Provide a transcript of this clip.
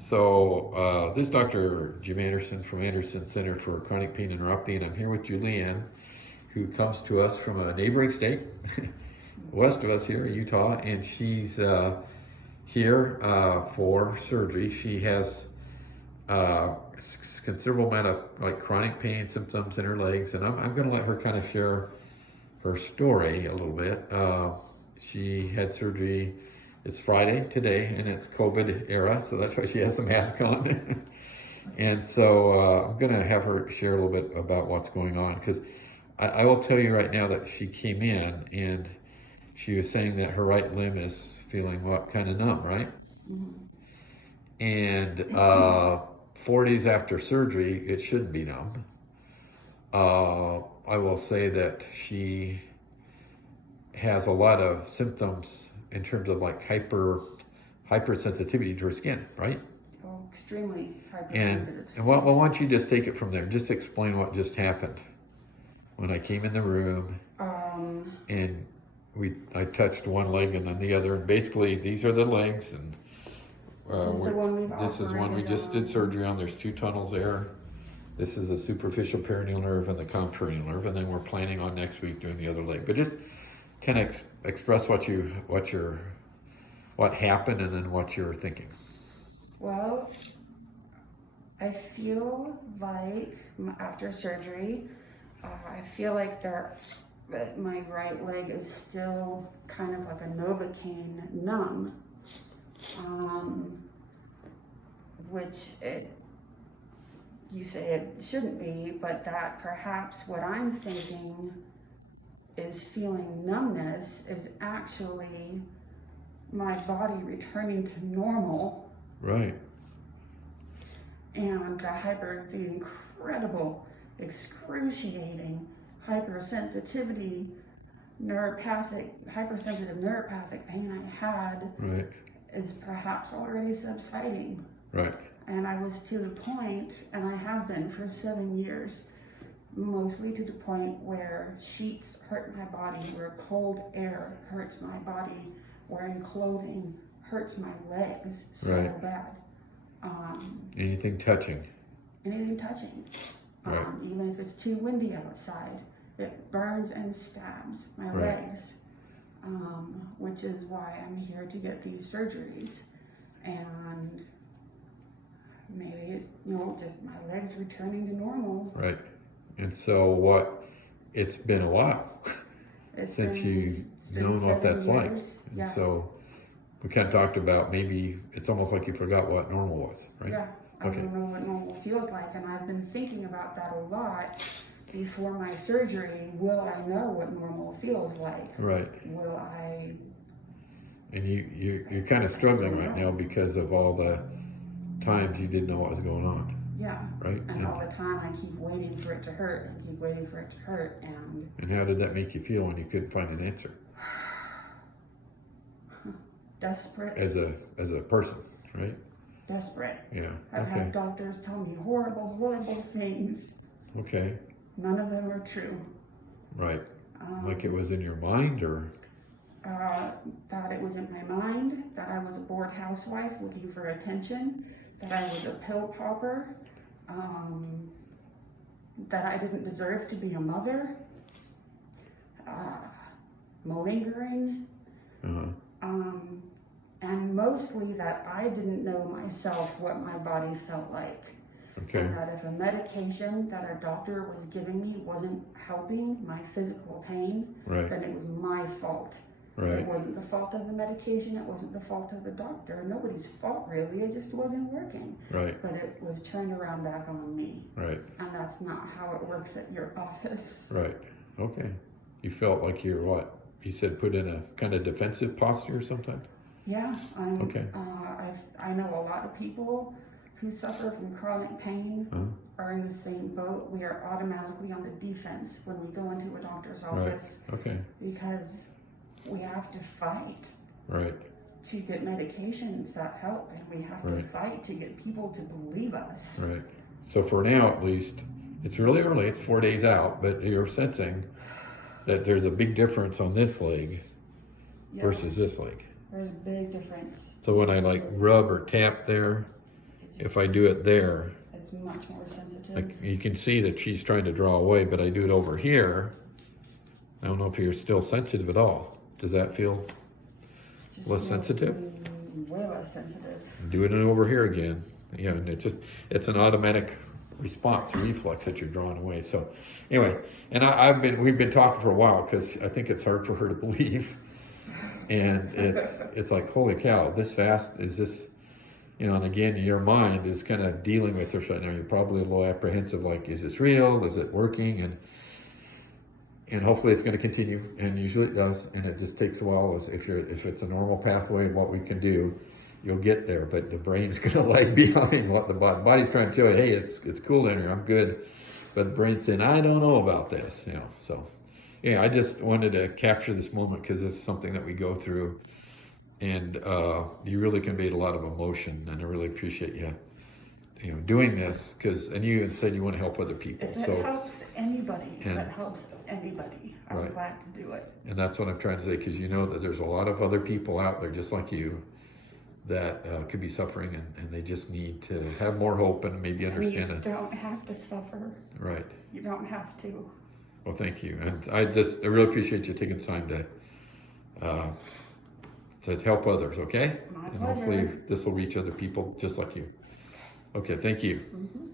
So this is Dr. Jim Anderson from Anderson Center for Chronic Pain and Neuropathy, and I'm here with Julianne, who comes to us from a neighboring state, west of us here in Utah, and she's here for surgery. She has considerable amount of chronic pain symptoms in her legs, and I'm going to let her kind of share her story a little bit. She had surgery. It's Friday today, and it's COVID era, so that's why she has a mask on. And so I'm going to have her share a little bit about what's going on, because I will tell you right now that she came in and she was saying that her right limb is feeling kind of numb, right? Mm-hmm. And 4 days after surgery, it should be numb. I will say that she has a lot of symptoms in terms of hypersensitivity to her skin, right? Oh, extremely hypersensitive. And why don't you just take it from there? Just explain what just happened. When I came in the room, and I touched one leg and then the other, and basically these are the legs, and this is one we just did surgery on. There's 2 tunnels there. This is a superficial perineal nerve and the contralateral nerve, and then we're planning on next week doing the other leg. But just kind of express what happened and then what you're thinking. Well, I feel like after surgery, I feel like my right leg is still kind of like a Novocaine numb, which you say it shouldn't be, but that perhaps what I'm thinking is feeling numbness is actually my body returning to normal. Right. And the incredible, excruciating hypersensitivity, hypersensitive neuropathic pain I had is perhaps already subsiding. Right. And I was to the point, and I have been for 7 years, mostly to the point where sheets hurt my body, where cold air hurts my body, wearing clothing hurts my legs so bad. Anything touching. Right. Even if it's too windy outside, it burns and stabs my legs, which is why I'm here to get these surgeries. And maybe it's, just my legs returning to normal. Right. And so it's been a while since you've known what that's like. And so we kind of talked about maybe it's almost like you forgot what normal was, right? Yeah, I don't know what normal feels like, and I've been thinking about that a lot before my surgery. Will I know what normal feels like? Right. Will I? And you're kind of struggling right now because of all the times you didn't know what was going on. Yeah. Right. And all the time I keep waiting for it to hurt and keep waiting for it to hurt. And how did that make you feel when you couldn't find an answer? Desperate. As a person, right? Desperate. Yeah. I've had doctors tell me horrible, horrible things. Okay. None of them are true. Right. Like it was in your mind, or? That it was in my mind, that I was a bored housewife looking for attention, that I was a pill popper, that I didn't deserve to be a mother, malingering, and mostly that I didn't know myself what my body felt like. Okay. And that if a medication that a doctor was giving me wasn't helping my physical pain, then it was my fault. Right. It wasn't the fault of the medication, it wasn't the fault of the doctor, nobody's fault really, it just wasn't working. Right. But it was turned around back on me. Right. And that's not how it works at your office. Right. Okay. You felt like you're what? You said put in a kind of defensive posture sometimes? Yeah. Okay. I know a lot of people who suffer from chronic pain are in the same boat. We are automatically on the defense when we go into a doctor's office. Right. Okay. Because we have to fight to get medications that help, and we have to fight to get people to believe us. Right. So for now, at least, it's really early. It's 4 days out, but you're sensing that there's a big difference on this leg versus this leg. There's a big difference. So when I rub or tap there, if I do it there, It's much more sensitive. like you can see that she's trying to draw away, but I do it over here. I don't know if you're still sensitive at all. Does that feel Just less feels sensitive? Way less sensitive. Do it over here again. Yeah, and it's an automatic response, reflex that you're drawing away. So anyway, and we've been talking for a while because I think it's hard for her to believe. And it's like, holy cow, this fast, is this, and again, your mind is kind of dealing with this right now. You're probably a little apprehensive, like, is this real? Is it working? And hopefully it's going to continue, and usually it does, and it just takes a while. If it's a normal pathway and what we can do, you'll get there, but the brain's going to lag behind what the body's trying to tell you. Hey, it's cool in here, I'm good, but the brain's saying, I don't know about this, So, yeah, I just wanted to capture this moment because it's something that we go through, and you really conveyed a lot of emotion, and I really appreciate you. Doing this and you had said you want to help other people. If it helps anybody, I'm Right. glad to do it. And that's what I'm trying to say, because you know that there's a lot of other people out there just like you that could be suffering, and they just need to have more hope and maybe understand You it. don't have to suffer. Right. You don't have to. Well, thank you, and I really appreciate you taking the time to help others. Okay. My and pleasure. hopefully this will reach other people just like you. Okay. Thank you. Mm-hmm.